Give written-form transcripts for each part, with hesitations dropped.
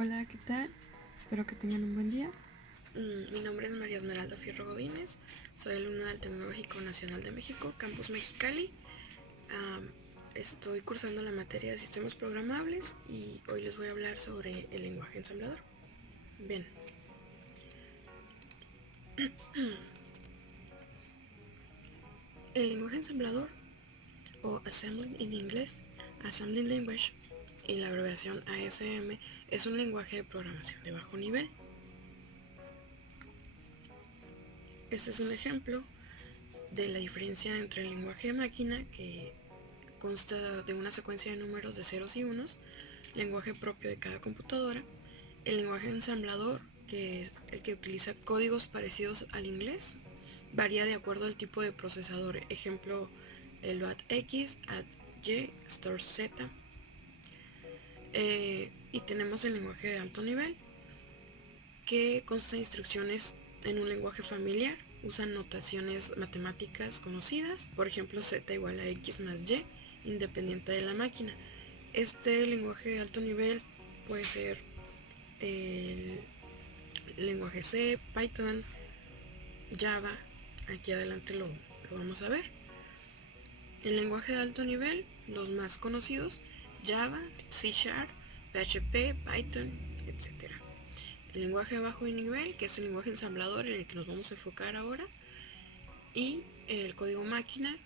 Hola, ¿qué tal? Espero que tengan un buen día. Mi nombre es María Esmeralda Fierro Godínez, soy alumna del Tecnológico Nacional de México, Campus Mexicali. Estoy cursando la materia de sistemas programables y hoy les voy a hablar sobre el lenguaje ensamblador. Bien. El lenguaje ensamblador, o Assembly en inglés, Assembly Language, y la abreviación ASM, es un lenguaje de programación de bajo nivel. Este es un ejemplo de la diferencia entre el lenguaje de máquina, que consta de una secuencia de números de ceros y unos, lenguaje propio de cada computadora, el lenguaje ensamblador, que es el que utiliza códigos parecidos al inglés, varía de acuerdo al tipo de procesador, ejemplo el add X, add Y, store Z. Y tenemos el lenguaje de alto nivel, que consta de instrucciones en un lenguaje familiar, usan notaciones matemáticas conocidas, por ejemplo Z igual a X más Y, independiente de la máquina. Este lenguaje de alto nivel puede ser el lenguaje C, Python, Java. Aquí adelante lo vamos a ver. El lenguaje de alto nivel, los más conocidos: Java, C Sharp, PHP, Python, etc. El lenguaje de bajo nivel, que es el lenguaje ensamblador en el que nos vamos a enfocar ahora, y el código máquina,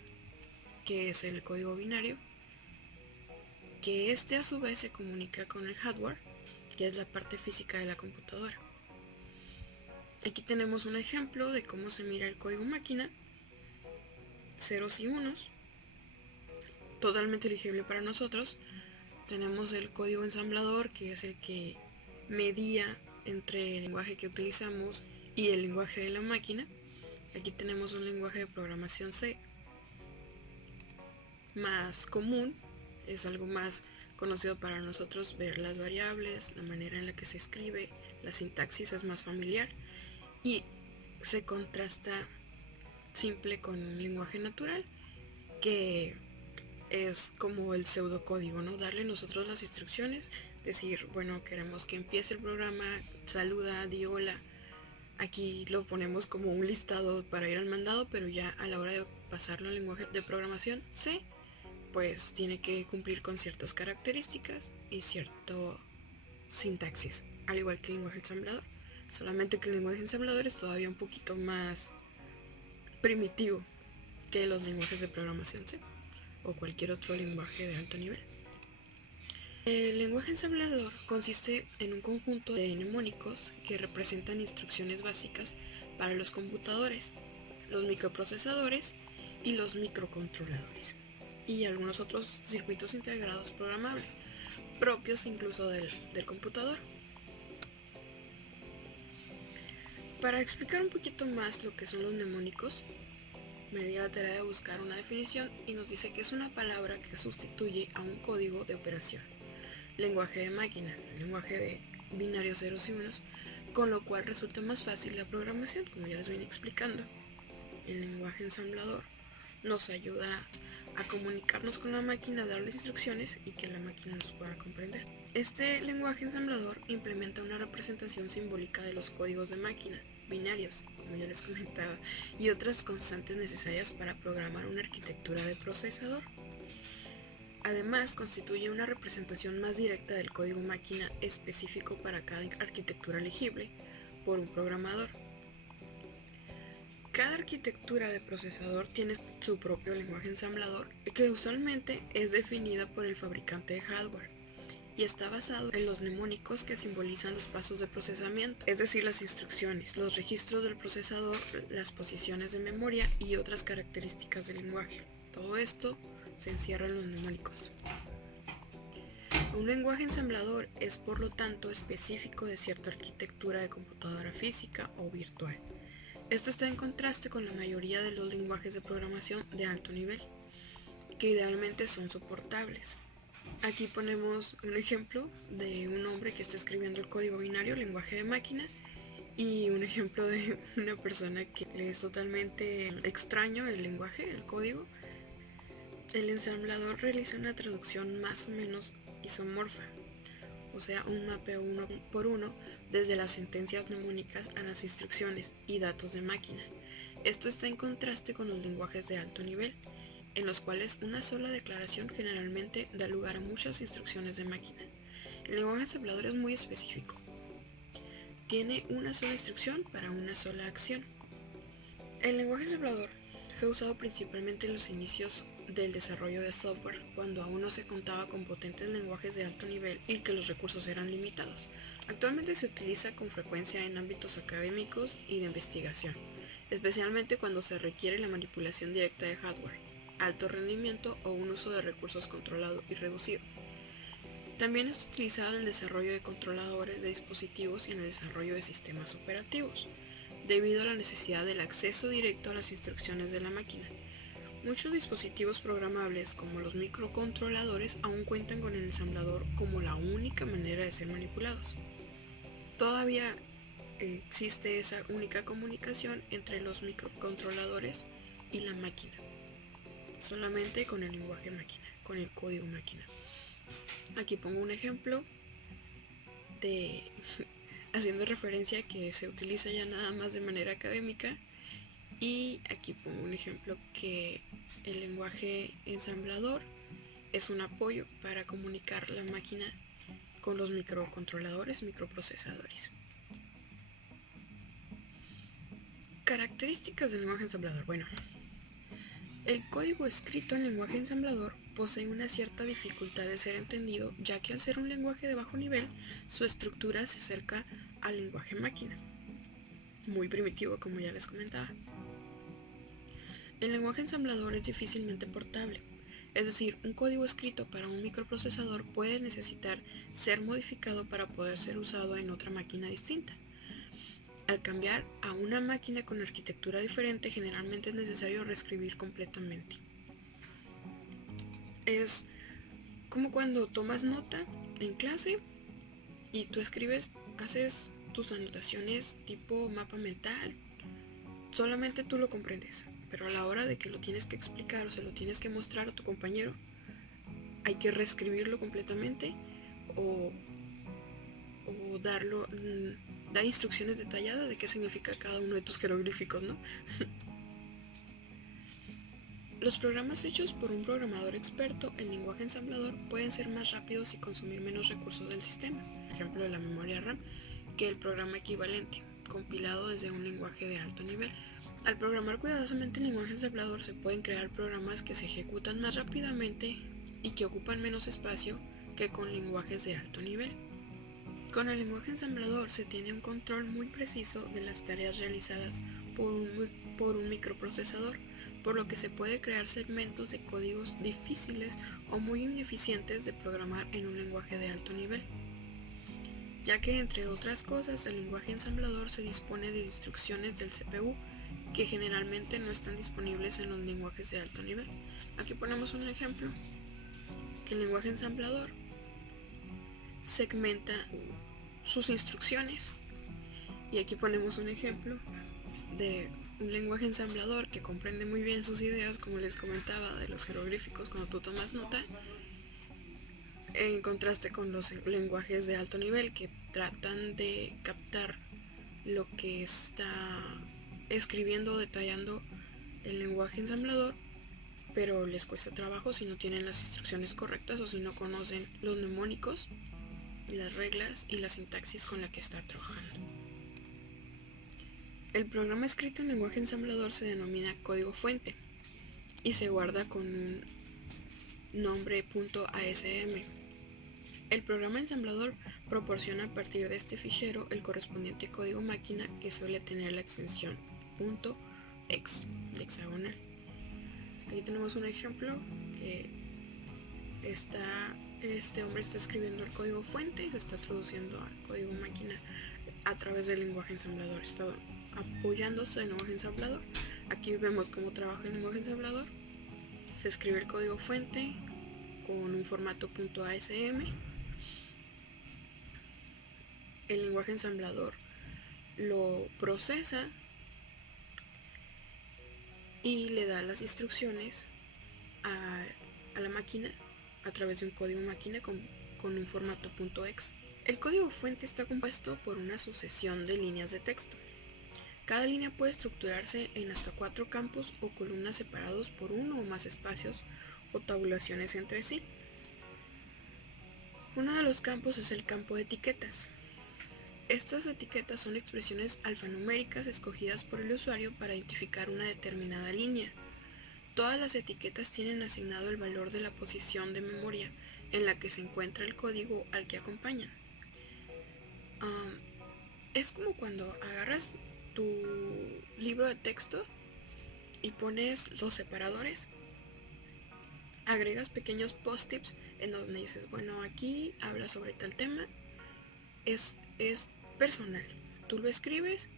que es el código binario, que este a su vez se comunica con el hardware, que es la parte física de la computadora. Aquí tenemos un ejemplo de cómo se mira el código máquina: ceros y unos, totalmente legible para nosotros. Tenemos el código ensamblador, que es el que medía entre el lenguaje que utilizamos y el lenguaje de la máquina. Aquí tenemos un lenguaje de programación C más común, es algo más conocido para nosotros ver las variables, la manera en la que se escribe, la sintaxis es más familiar y se contrasta simple con un lenguaje natural, que es como el pseudocódigo, ¿no? Darle nosotros las instrucciones, decir, bueno, queremos que empiece el programa, saluda, di hola. Aquí lo ponemos como un listado para ir al mandado, pero ya a la hora de pasarlo al lenguaje de programación C, pues tiene que cumplir con ciertas características y cierto sintaxis, al igual que el lenguaje ensamblador. Solamente que el lenguaje ensamblador es todavía un poquito más primitivo que los lenguajes de programación C o cualquier otro lenguaje de alto nivel. El lenguaje ensamblador consiste en un conjunto de mnemónicos que representan instrucciones básicas para los computadores, los microprocesadores y los microcontroladores, y algunos otros circuitos integrados programables, propios incluso del computador. Para explicar un poquito más lo que son los mnemónicos, me di a la tarea de buscar una definición y nos dice que es una palabra que sustituye a un código de operación. Lenguaje de máquina, lenguaje de binarios ceros y unos, con lo cual resulta más fácil la programación, como ya les vine explicando. El lenguaje ensamblador nos ayuda a comunicarnos con la máquina, a darles instrucciones y que la máquina nos pueda comprender. Este lenguaje ensamblador implementa una representación simbólica de los códigos de máquina, binarios, como ya les comentaba, y otras constantes necesarias para programar una arquitectura de procesador. Además, constituye una representación más directa del código máquina específico para cada arquitectura legible por un programador. Cada arquitectura de procesador tiene su propio lenguaje ensamblador, que usualmente es definida por el fabricante de hardware y está basado en los mnemónicos que simbolizan los pasos de procesamiento, es decir, las instrucciones, los registros del procesador, las posiciones de memoria y otras características del lenguaje. Todo esto se encierra en los mnemónicos. Un lenguaje ensamblador es, por lo tanto, específico de cierta arquitectura de computadora física o virtual. Esto está en contraste con la mayoría de los lenguajes de programación de alto nivel, que idealmente son soportables. Aquí ponemos un ejemplo de un hombre que está escribiendo el código binario, lenguaje de máquina, y un ejemplo de una persona que le es totalmente extraño el lenguaje, el código. El ensamblador realiza una traducción más o menos isomorfa, o sea, un mapeo uno por uno desde las sentencias mnemónicas a las instrucciones y datos de máquina. Esto está en contraste con los lenguajes de alto nivel, en los cuales una sola declaración generalmente da lugar a muchas instrucciones de máquina. El lenguaje ensamblador es muy específico. Tiene una sola instrucción para una sola acción. El lenguaje ensamblador fue usado principalmente en los inicios del desarrollo de software, cuando aún no se contaba con potentes lenguajes de alto nivel y que los recursos eran limitados. Actualmente se utiliza con frecuencia en ámbitos académicos y de investigación, especialmente cuando se requiere la manipulación directa de hardware, alto rendimiento o un uso de recursos controlado y reducido. También es utilizado en el desarrollo de controladores de dispositivos y en el desarrollo de sistemas operativos, debido a la necesidad del acceso directo a las instrucciones de la máquina. Muchos dispositivos programables, como los microcontroladores, aún cuentan con el ensamblador como la única manera de ser manipulados. Todavía existe esa única comunicación entre los microcontroladores y la máquina, solamente con el lenguaje máquina, con el código máquina. Aquí pongo un ejemplo de haciendo referencia a que se utiliza ya nada más de manera académica, y aquí pongo un ejemplo que el lenguaje ensamblador es un apoyo para comunicar la máquina con los microcontroladores, microprocesadores. Características del lenguaje ensamblador. Bueno, el código escrito en lenguaje ensamblador posee una cierta dificultad de ser entendido, ya que al ser un lenguaje de bajo nivel, su estructura se acerca al lenguaje máquina, muy primitivo como ya les comentaba. El lenguaje ensamblador es difícilmente portable, es decir, un código escrito para un microprocesador puede necesitar ser modificado para poder ser usado en otra máquina distinta. Al cambiar a una máquina con arquitectura diferente, generalmente es necesario reescribir completamente. Es como cuando tomas nota en clase y tú haces tus anotaciones tipo mapa mental, solamente tú lo comprendes, pero a la hora de que lo tienes que explicar o se lo tienes que mostrar a tu compañero, hay que reescribirlo completamente o dar instrucciones detalladas de qué significa cada uno de tus jeroglíficos, ¿no? Los programas hechos por un programador experto en lenguaje ensamblador pueden ser más rápidos y consumir menos recursos del sistema, por ejemplo de la memoria RAM, que el programa equivalente, compilado desde un lenguaje de alto nivel. Al programar cuidadosamente el lenguaje ensamblador se pueden crear programas que se ejecutan más rápidamente y que ocupan menos espacio que con lenguajes de alto nivel. Con el lenguaje ensamblador se tiene un control muy preciso de las tareas realizadas por un microprocesador, por lo que se puede crear segmentos de códigos difíciles o muy ineficientes de programar en un lenguaje de alto nivel, ya que entre otras cosas el lenguaje ensamblador se dispone de instrucciones del CPU que generalmente no están disponibles en los lenguajes de alto nivel. Aquí ponemos un ejemplo, que el lenguaje ensamblador segmenta sus instrucciones, y aquí ponemos un ejemplo de un lenguaje ensamblador que comprende muy bien sus ideas, como les comentaba, de los jeroglíficos cuando tú tomas nota, en contraste con los lenguajes de alto nivel que tratan de captar lo que está escribiendo o detallando el lenguaje ensamblador, pero les cuesta trabajo si no tienen las instrucciones correctas o si no conocen los mnemónicos, las reglas y la sintaxis con la que está trabajando. El programa escrito en lenguaje ensamblador se denomina código fuente y se guarda con un nombre .asm. El programa ensamblador proporciona a partir de este fichero el correspondiente código máquina, que suele tener la extensión .ex, hexagonal. Aquí tenemos un ejemplo que este hombre está escribiendo el código fuente y se está traduciendo al código máquina a través del lenguaje ensamblador. Está apoyándose en el lenguaje ensamblador. Aquí vemos cómo trabaja el lenguaje ensamblador. Se escribe el código fuente con un formato .asm. El lenguaje ensamblador lo procesa y le da las instrucciones a la máquina a través de un código máquina con un formato .ex. El código fuente está compuesto por una sucesión de líneas de texto. Cada línea puede estructurarse en hasta 4 campos o columnas separados por uno o más espacios o tabulaciones entre sí. Uno de los campos es el campo de etiquetas. Estas etiquetas son expresiones alfanuméricas escogidas por el usuario para identificar una determinada línea. Todas las etiquetas tienen asignado el valor de la posición de memoria en la que se encuentra el código al que acompañan. Es como cuando agarras tu libro de texto y pones los separadores, agregas pequeños post-its en donde dices, bueno, aquí habla sobre tal tema, es personal, tú lo escribes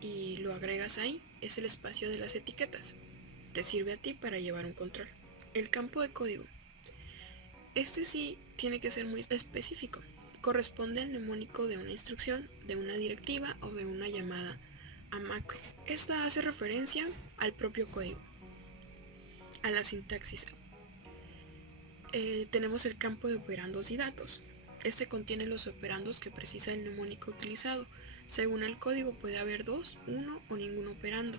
y lo agregas ahí, es el espacio de las etiquetas, te sirve a ti para llevar un control. El campo de código, este sí tiene que ser muy específico. Corresponde al mnemónico de una instrucción, de una directiva o de una llamada a macro. Esta hace referencia al propio código, a la sintaxis. Tenemos el campo de operandos y datos. Este contiene los operandos que precisa el mnemónico utilizado. Según el código puede haber 2, 1 o ningún operando.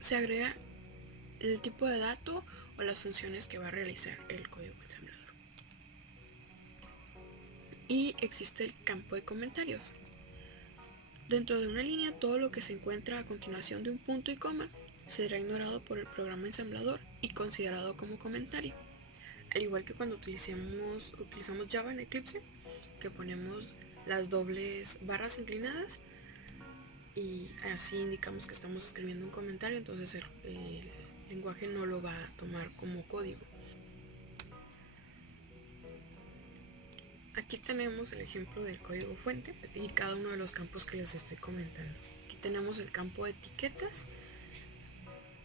Se agrega el tipo de dato o las funciones que va a realizar el código ensamblador. Y existe el campo de comentarios. Dentro de una línea, todo lo que se encuentra a continuación de un punto y coma será ignorado por el programa ensamblador y considerado como comentario. Al igual que cuando utilizamos Java en Eclipse, que ponemos las dobles barras inclinadas y así indicamos que estamos escribiendo un comentario, entonces el lenguaje no lo va a tomar como código. Aquí tenemos el ejemplo del código fuente y cada uno de los campos que les estoy comentando. Aquí tenemos el campo de etiquetas.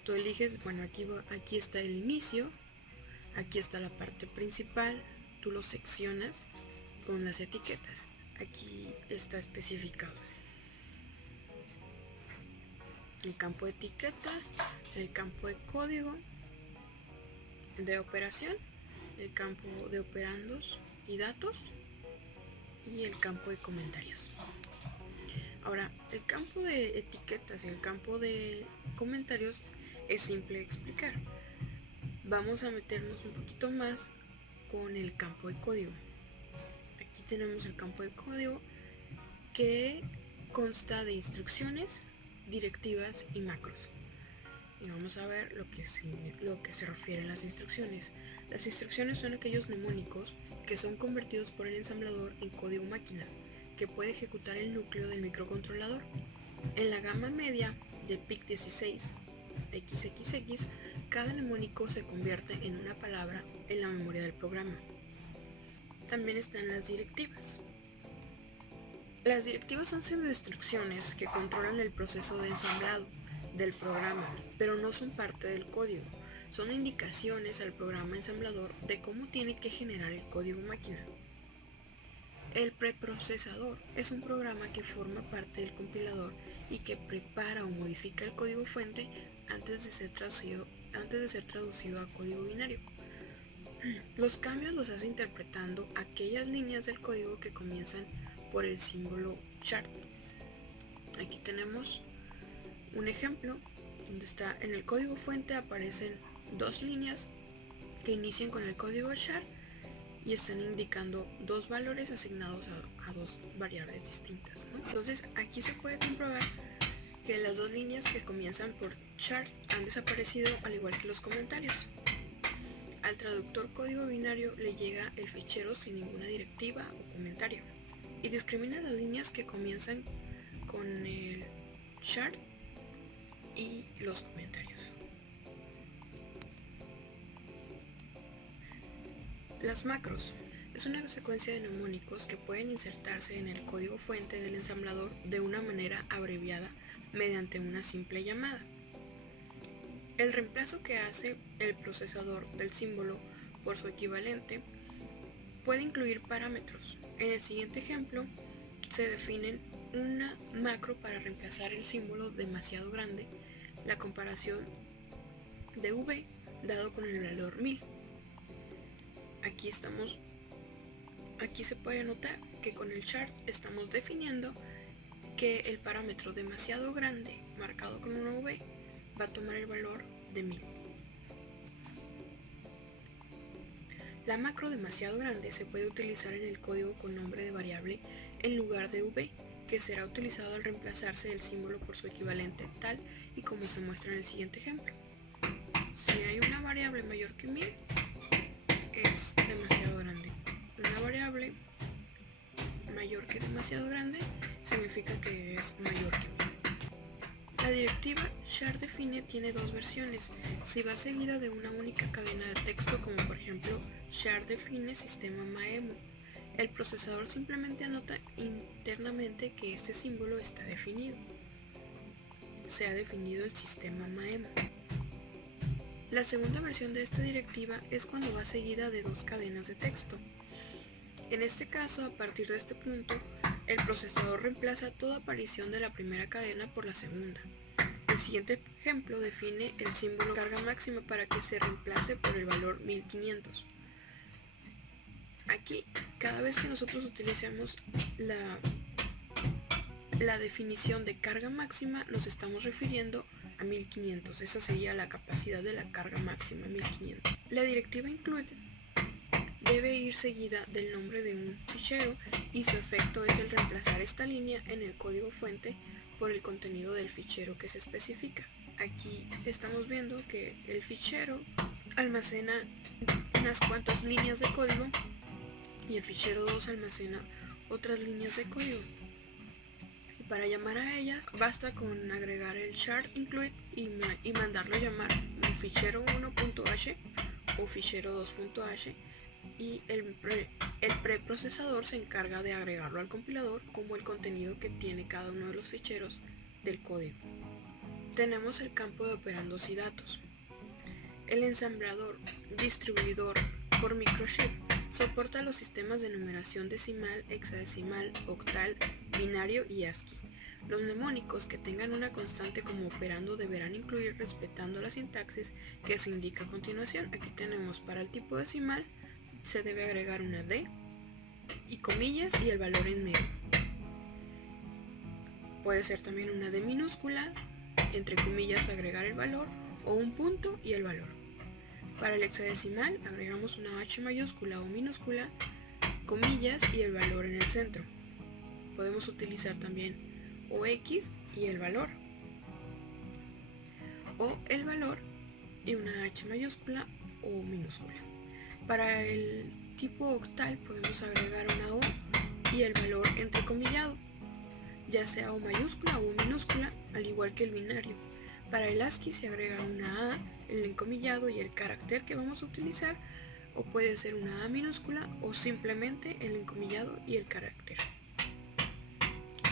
Tú eliges, bueno, aquí está el inicio, aquí está la parte principal, tú lo seccionas con las etiquetas. Aquí está especificado el campo de etiquetas, el campo de código, de operación, el campo de operandos y datos y el campo de comentarios. Ahora, el campo de etiquetas y el campo de comentarios es simple de explicar. Vamos a meternos un poquito más con el campo de código. Aquí tenemos el campo de código que consta de instrucciones, directivas y macros. Y vamos a ver lo que se refiere a las instrucciones. Las instrucciones son aquellos mnemónicos que son convertidos por el ensamblador en código máquina, que puede ejecutar el núcleo del microcontrolador. En la gama media del PIC16 XXX, cada mnemónico se convierte en una palabra en la memoria del programa. También están las directivas. Las directivas son pseudoinstrucciones que controlan el proceso de ensamblado del programa, pero no son parte del código. Son indicaciones al programa ensamblador de cómo tiene que generar el código máquina. El preprocesador es un programa que forma parte del compilador y que prepara o modifica el código fuente antes de ser traducido a código binario. Los cambios los hace interpretando aquellas líneas del código que comienzan por el símbolo chart. Aquí tenemos un ejemplo donde está en el código fuente, aparecen 2 líneas que inician con el código char y están indicando 2 valores asignados a 2 variables distintas, ¿no? Entonces aquí se puede comprobar que las 2 líneas que comienzan por char han desaparecido, al igual que los comentarios. Al traductor código binario le llega el fichero sin ninguna directiva o comentario y discrimina las líneas que comienzan con el char y los comentarios. Las macros es una secuencia de mnemónicos que pueden insertarse en el código fuente del ensamblador de una manera abreviada mediante una simple llamada. El reemplazo que hace el procesador del símbolo por su equivalente puede incluir parámetros. En el siguiente ejemplo se definen una macro para reemplazar el símbolo demasiado grande, la comparación de v dado con el valor 1000. Aquí estamos Aquí se puede notar que con el chart estamos definiendo que el parámetro demasiado grande, marcado con una V, va a tomar el valor de 1000. La macro demasiado grande se puede utilizar en el código con nombre de variable en lugar de V, que será utilizado al reemplazarse el símbolo por su equivalente tal y como se muestra en el siguiente ejemplo. Si hay una variable mayor que 1000, es demasiado grande. Una variable mayor que demasiado grande significa que es mayor que 1000. La directiva shardDefine tiene dos versiones, si va seguida de una única cadena de texto, como por ejemplo shardDefine sistema maemu. El procesador simplemente anota internamente que este símbolo está definido. Se ha definido el sistema maemu. La segunda versión de esta directiva es cuando va seguida de dos cadenas de texto. En este caso, a partir de este punto, el procesador reemplaza toda aparición de la primera cadena por la segunda. El siguiente ejemplo define el símbolo carga máxima para que se reemplace por el valor 1500. Aquí, cada vez que nosotros utilicemos la definición de carga máxima, nos estamos refiriendo a 1500. Esa sería la capacidad de la carga máxima, 1500. La directiva include debe ir seguida del nombre de un fichero y su efecto es el reemplazar esta línea en el código fuente por el contenido del fichero que se especifica. Aquí estamos viendo que el fichero almacena unas cuantas líneas de código y el fichero 2 almacena otras líneas de código. Y para llamar a ellas basta con agregar el shard include y mandarlo a llamar un fichero 1.h o fichero 2.h, y el preprocesador se encarga de agregarlo al compilador como el contenido que tiene cada uno de los ficheros del código. Tenemos el campo de operandos y datos. El ensamblador distribuidor por microchip soporta los sistemas de numeración decimal, hexadecimal, octal, binario y ASCII. Los mnemónicos que tengan una constante como operando deberán incluir respetando la sintaxis que se indica a continuación. Aquí tenemos para el tipo decimal se debe agregar una D y comillas y el valor en medio. Puede ser también una D minúscula, entre comillas agregar el valor, o un punto y el valor. Para el hexadecimal agregamos una H mayúscula o minúscula, comillas y el valor en el centro. Podemos utilizar también o X y el valor, o el valor y una H mayúscula o minúscula. Para el tipo octal podemos agregar una O y el valor entrecomillado, ya sea O mayúscula o minúscula, al igual que el binario. Para el ASCII se agrega una A, el encomillado y el carácter que vamos a utilizar, o puede ser una A minúscula o simplemente el encomillado y el carácter.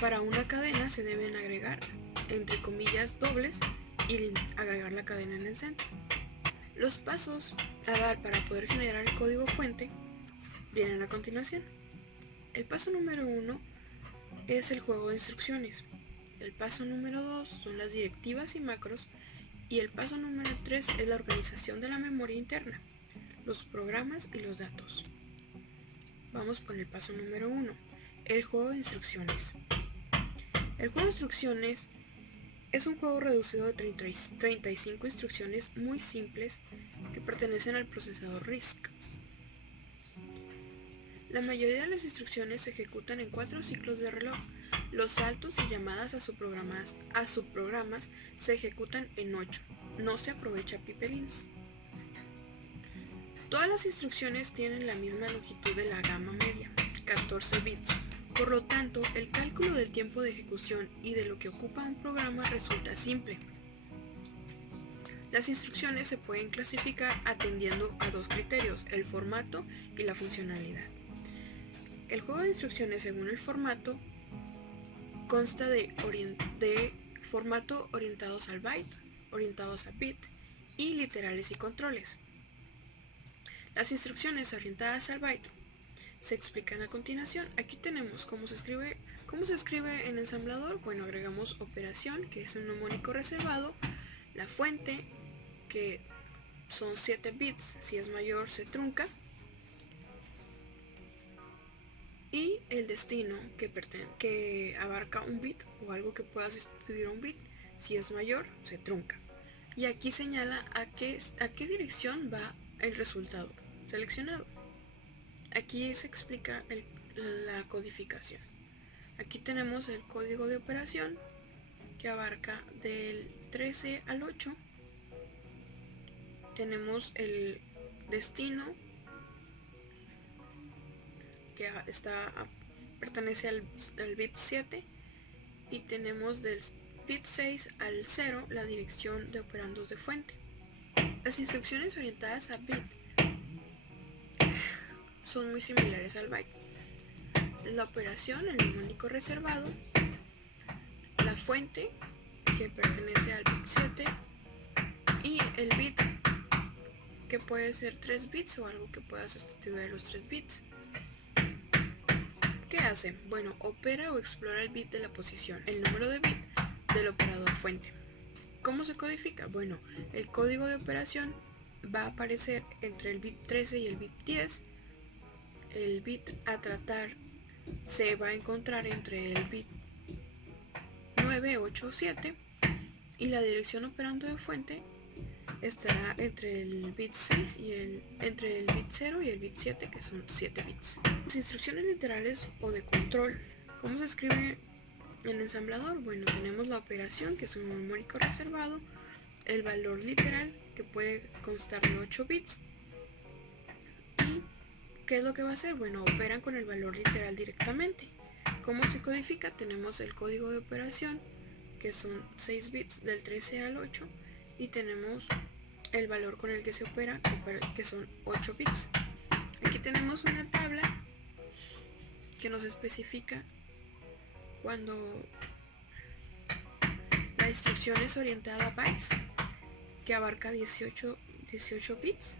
Para una cadena se deben agregar entre comillas dobles y agregar la cadena en el centro. Los pasos a dar para poder generar el código fuente vienen a continuación. El paso número 1 es el juego de instrucciones. El paso número 2 son las directivas y macros. Y el paso número 3 es la organización de la memoria interna, los programas y los datos. Vamos con el paso número 1, el juego de instrucciones. El juego de instrucciones es un juego reducido de 35 instrucciones muy simples que pertenecen al procesador RISC. La mayoría de las instrucciones se ejecutan en 4 ciclos de reloj. Los saltos y llamadas a subprogramas se ejecutan en 8. No se aprovecha piperins. Todas las instrucciones tienen la misma longitud de la gama media, 14 bits. Por lo tanto, el cálculo del tiempo de ejecución y de lo que ocupa un programa resulta simple. Las instrucciones se pueden clasificar atendiendo a dos criterios, el formato y la funcionalidad. El juego de instrucciones según el formato consta de formato orientados al byte, orientados a bit y literales y controles. Las instrucciones orientadas al byte se explican a continuación. Aquí tenemos cómo se escribe en ensamblador. Bueno, agregamos operación, que es un mnemónico reservado, la fuente, que son 7 bits, si es mayor se trunca, el destino que abarca un bit o algo que pueda sustituir a un bit, si es mayor, se trunca. Y aquí señala a qué dirección va el resultado seleccionado. Aquí se explica la codificación. Aquí tenemos el código de operación que abarca del 13 al 8. Tenemos el destino que pertenece al bit 7 y tenemos del bit 6 al 0 la dirección de operandos de fuente. Las instrucciones orientadas a bit son muy similares al byte. La operación, el mnemónico reservado, la fuente que pertenece al bit 7 y el bit que puede ser 3 bits o algo que pueda sustituir los 3 bits. ¿Qué hace? Bueno, opera o explora el bit de la posición, el número de bit del operador fuente. ¿Cómo se codifica? Bueno, el código de operación va a aparecer entre el bit 13 y el bit 10. El bit a tratar se va a encontrar entre el bit 9, 8, 7 y la dirección operando de fuente estará entre el bit 6 y entre el bit 0 y el bit 7, que son 7 bits. Las instrucciones literales o de control. ¿Cómo se escribe en ensamblador? Bueno, tenemos la operación, que es un mnemónico reservado, el valor literal, que puede constar de 8 bits. ¿Y qué es lo que va a hacer? Bueno, operan con el valor literal directamente. ¿Cómo se codifica? Tenemos el código de operación, que son 6 bits del 13 al 8, y tenemos el valor con el que se opera, que son 8 bits. Aquí tenemos una tabla que nos especifica cuando la instrucción es orientada a bytes, que abarca 18 bits.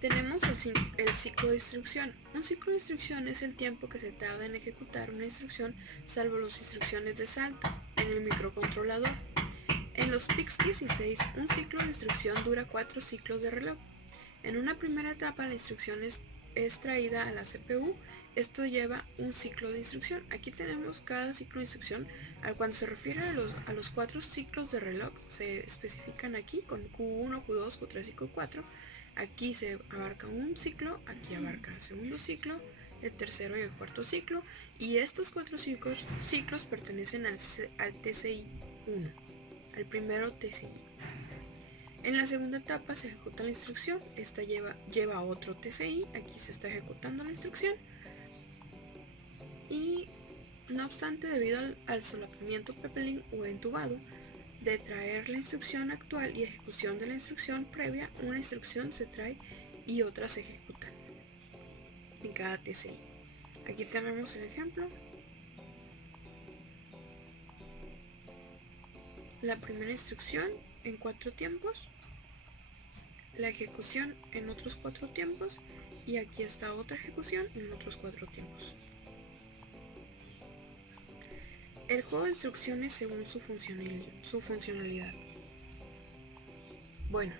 Tenemos el ciclo de instrucción. Un ciclo de instrucción es el tiempo que se tarda en ejecutar una instrucción, salvo las instrucciones de salto, en el microcontrolador. En los PICs 16, un ciclo de instrucción dura 4 ciclos de reloj. En una primera etapa, la instrucción es traída a la CPU. Esto lleva un ciclo de instrucción. Aquí tenemos cada ciclo de instrucción. Cuando se refiere a los 4 ciclos de reloj, se especifican aquí con Q1, Q2, Q3 y Q4. Aquí se abarca un ciclo, aquí abarca el segundo ciclo, el tercero y el cuarto ciclo. Y estos 4 ciclos pertenecen al TCI 1. Al primero TCI. En la segunda etapa se ejecuta la instrucción. Esta lleva otro TCI. Aquí se está ejecutando la instrucción. Y no obstante, debido al solapamiento Pepelin o entubado de traer la instrucción actual y ejecución de la instrucción previa, una instrucción se trae y otra se ejecuta en cada TCI. Aquí tenemos el ejemplo. La primera instrucción en 4 tiempos, la ejecución en otros 4 tiempos y aquí está otra ejecución en otros 4 tiempos. El juego de instrucciones según su funcionalidad. Bueno,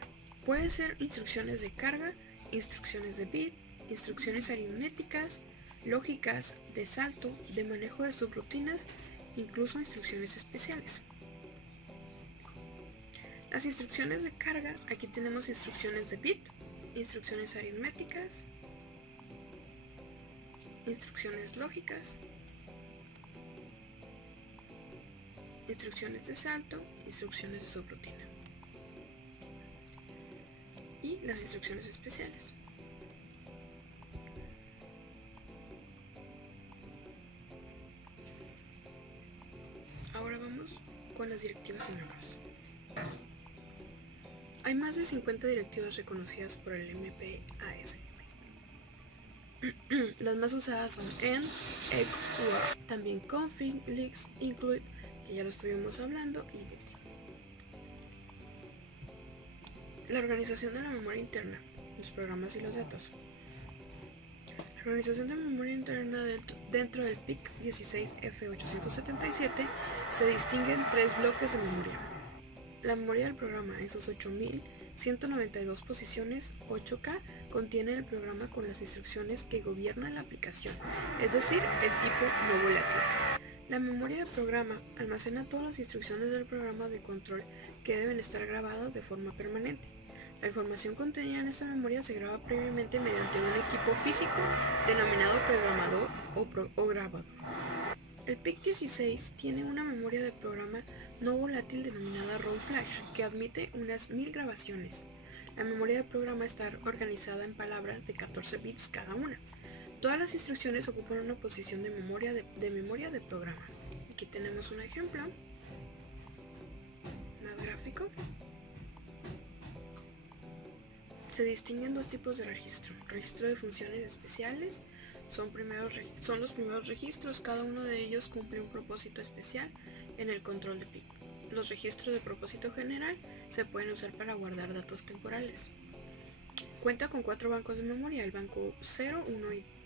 puede ser instrucciones de carga, instrucciones de bit, instrucciones aritméticas, lógicas, de salto, de manejo de subrutinas, incluso instrucciones especiales. Las instrucciones de carga, aquí tenemos instrucciones de bit, instrucciones aritméticas, instrucciones lógicas, instrucciones de salto, instrucciones de subrutina y las instrucciones especiales. Ahora vamos con las directivas y normas. Hay más de 50 directivas reconocidas por el MPASM. Las más usadas son end, egg, UA, también config, leaks, include, que ya lo estuvimos hablando, y DT. La organización de la memoria interna, los programas y los datos. La organización de la memoria interna dentro del PIC 16F877 se distingue en 3 bloques de memoria. La memoria del programa en sus 8000 192 posiciones, 8K, contiene el programa con las instrucciones que gobiernan la aplicación, es decir, el tipo no volátil. La memoria de programa almacena todas las instrucciones del programa de control que deben estar grabadas de forma permanente. La información contenida en esta memoria se graba previamente mediante un equipo físico denominado programador o grabador. El PIC-16 tiene una memoria de programa no volátil denominada ROM Flash, que admite unas 1000 grabaciones. La memoria de programa está organizada en palabras de 14 bits cada una. Todas las instrucciones ocupan una posición de memoria de programa. Aquí tenemos un ejemplo más gráfico. Se distinguen dos tipos de registro. Registro de funciones especiales son los primeros registros, cada uno de ellos cumple un propósito especial en el control de PIC. Los registros de propósito general se pueden usar para guardar datos temporales. Cuenta con 4 bancos de memoria, el banco 0,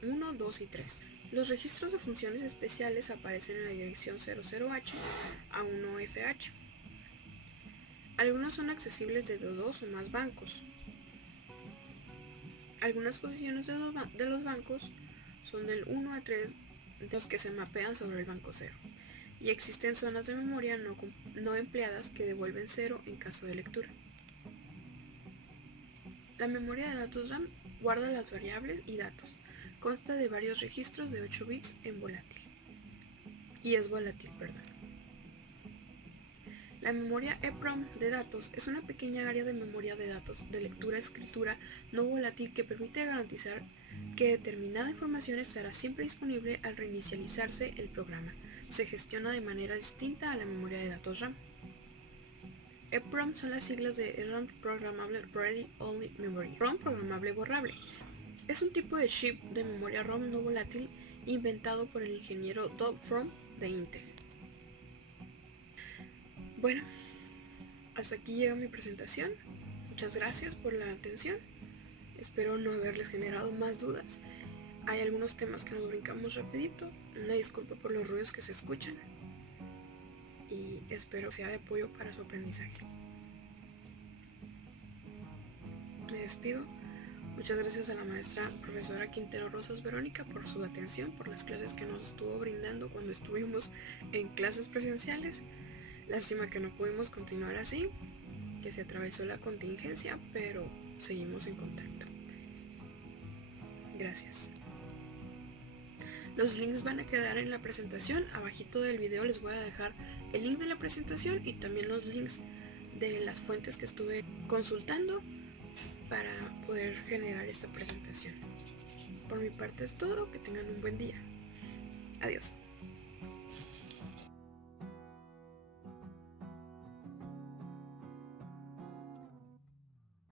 1, 2 y 3. Los registros de funciones especiales aparecen en la dirección 00H a 1FH. Algunos son accesibles de 2 o más bancos. Algunas posiciones de los bancos son del 1 a 3, los que se mapean sobre el banco 0. Y existen zonas de memoria no empleadas que devuelven 0 en caso de lectura. La memoria de datos RAM guarda las variables y datos. Consta de varios registros de 8 bits en volátil. Es volátil. La memoria EPROM de datos es una pequeña área de memoria de datos de lectura-escritura no volátil que permite garantizar que determinada información estará siempre disponible al reinicializarse el programa. Se gestiona de manera distinta a la memoria de datos RAM. EPROM son las siglas de RAM Programmable Read Only Memory, ROM programable borrable. Es un tipo de chip de memoria ROM no volátil inventado por el ingeniero Doug Fromm de Intel. Bueno, hasta aquí llega mi presentación. Muchas gracias por la atención. Espero no haberles generado más dudas. Hay algunos temas que nos brincamos rapidito. Una disculpa por los ruidos que se escuchan. Y espero que sea de apoyo para su aprendizaje. Me despido. Muchas gracias a la maestra profesora Quintero Rosas Verónica por su atención, por las clases que nos estuvo brindando cuando estuvimos en clases presenciales. Lástima que no pudimos continuar así, que se atravesó la contingencia, pero seguimos en contacto. Gracias. Los links van a quedar en la presentación. Abajito del video les voy a dejar el link de la presentación y también los links de las fuentes que estuve consultando para poder generar esta presentación. Por mi parte es todo. Que tengan un buen día. Adiós.